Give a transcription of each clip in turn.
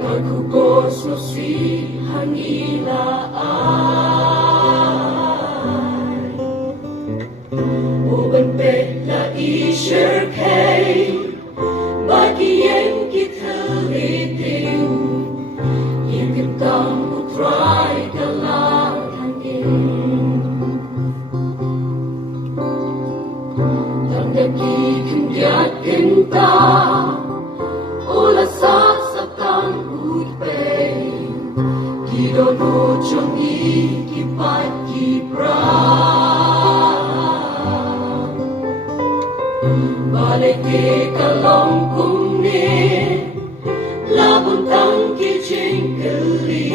Kagubos mo si hangilaan Uban petla isher kay Bagiyen kitaliting Ingin kang utray kalahangin Tandagi kendiat kenta Ula sasakang utpay Kidono chong ikipat kiprang Balik ke kalong kumni Labon tang kijing kali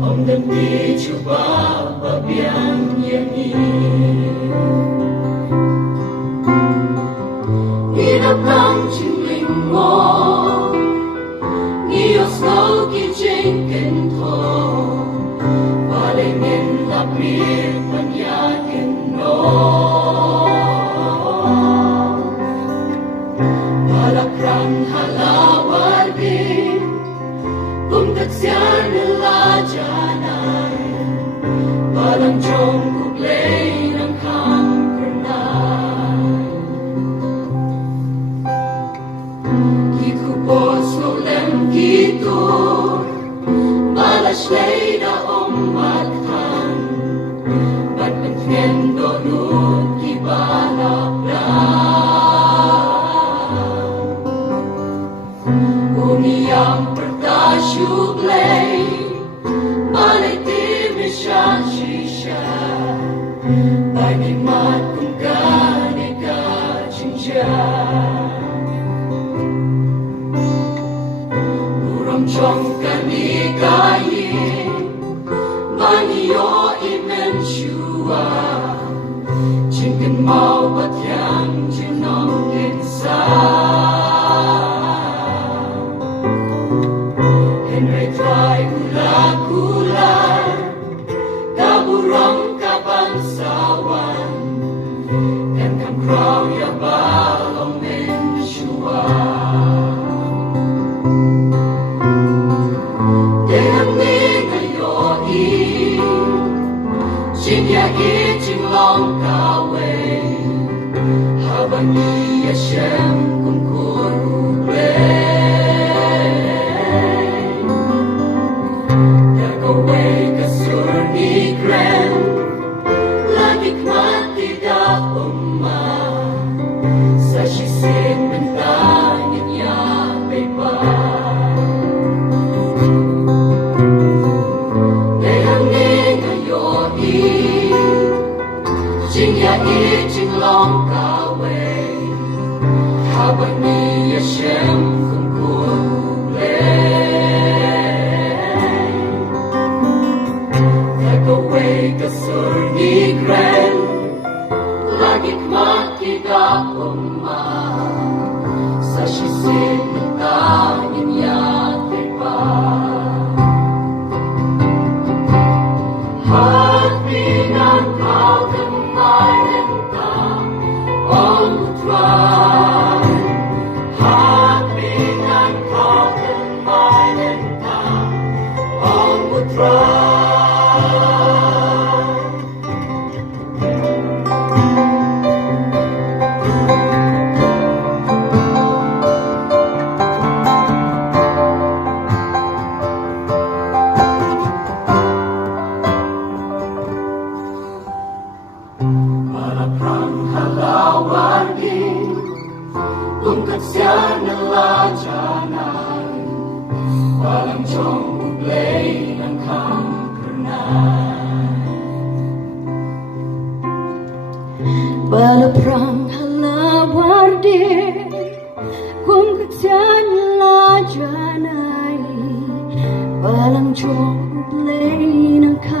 Om dan di coba babian yang ini Hirap ng chingling mo Niyos ko kijing kento Palingin lapit manyakin no Malakran halawar din Kumkat siya nila dyanay Balang jong kuglay ng kampernay Kikubos ulem kitur Malaslay na umathan Ba't mentendo nun kibalaplan Umiyang pertasyuglay Malay timisya shisha Bagimat kung gani ka chinjan Chong kanikayin Maniyo imensua Chinkin mau batyang jinong kinsa Henry try ula-kulan Kaburong kabansawan Dan kamkraw yabalong mensua Jinya iting long kaway Habang ni Hashem kung kurublay Gagaway kasur ni Gren Lagik matida umma Sa shisin mentangin niya pa Jinya iting long kaway Habang ni Hashem kung kublay Gagaway kasur ni Gren Lagik makita umma Sa shisin ng tangin niya pa Hagbinan kawin Hagbinan kauken meinen Tag onward Malaprang halawar din Tungkat siya nalajanan Walang siyang bublay ng kampernay Malaprang halawar din Tungkat siya nalajanan Walang siyang bublay ng kampernay